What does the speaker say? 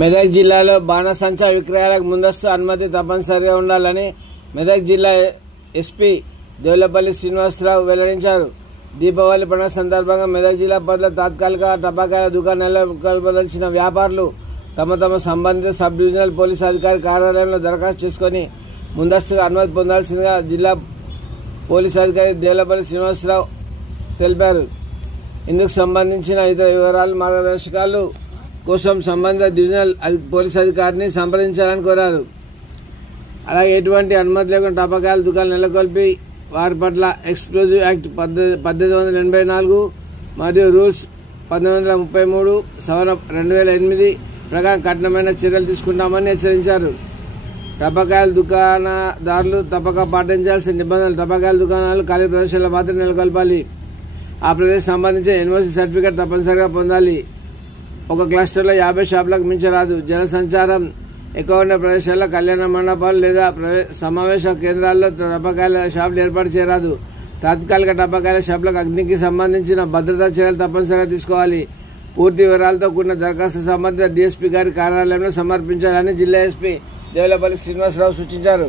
మెదక్ జిల్లాలో బాణసంచా విక్రయాలకు ముందస్తు అనుమతి తప్పనిసరిగా ఉండాలని మెదక్ జిల్లా ఎస్పీ దేవులపల్లి శ్రీనివాసరావు వెల్లడించారు. దీపావళి పండుగ సందర్భంగా మెదక్ జిల్లా పరిధిలో తాత్కాలిక టపాకాయల దుకాణాలు నెలకొల్పదలిచిన వ్యాపారులు తమ సంబంధిత సబ్ డివిజనల్ పోలీస్ అధికారి కార్యాలయంలో దరఖాస్తు చేసుకుని ముందస్తుగా అనుమతి పొందాల్సిందిగా జిల్లా పోలీస్ అధికారి దేవులపల్లి శ్రీనివాసరావు తెలిపారు. ఇందుకు సంబంధించిన ఇతర వివరాలు మార్గదర్శకాలు కోసం సంబంధిత డివిజనల్ పోలీస్ అధికారిని సంప్రదించాలని కోరారు. అలాగే ఎటువంటి అనుమతి లేకుండా టపాకాయల దుకాణాలు నెలకొల్పి వారి పట్ల ఎక్స్ప్లోజివ్ యాక్ట్ 1884 మరియు రూల్స్ 1933 సవరణ 2008 ప్రకారం కఠినమైన చర్యలు తీసుకుంటామని హెచ్చరించారు. టపాకాయల దుకాణదారులు తప్పక పాటించాల్సిన నిబంధనలు: టపాకాయల దుకాణాలు ఖాళీ ప్రదేశాల్లో మాత్రం నెలకొల్పాలి. ఆ ప్రదేశం సంబంధించిన ఎన్ఓసి సర్టిఫికేట్ తప్పనిసరిగా పొందాలి. ఒక క్లస్టర్లో 50 షాపులకు మించరాదు. జనసంచారం ఎక్కువ ఉన్న ప్రదేశాల్లో కళ్యాణ మండపాలు లేదా సమావేశ కేంద్రాల్లో టపాకాయల షాపులు ఏర్పాటు చేయరాదు. తాత్కాలిక టపాకాయల షాపులకు అగ్నికి సంబంధించిన భద్రతా చర్యలు తప్పనిసరిగా తీసుకోవాలి. పూర్తి వివరాలతో కూడిన దరఖాస్తు సంబంధిత డీఎస్పీ గారి కార్యాలయంలో సమర్పించాలని జిల్లా ఎస్పీ దేవులపల్లి శ్రీనివాసరావు సూచించారు.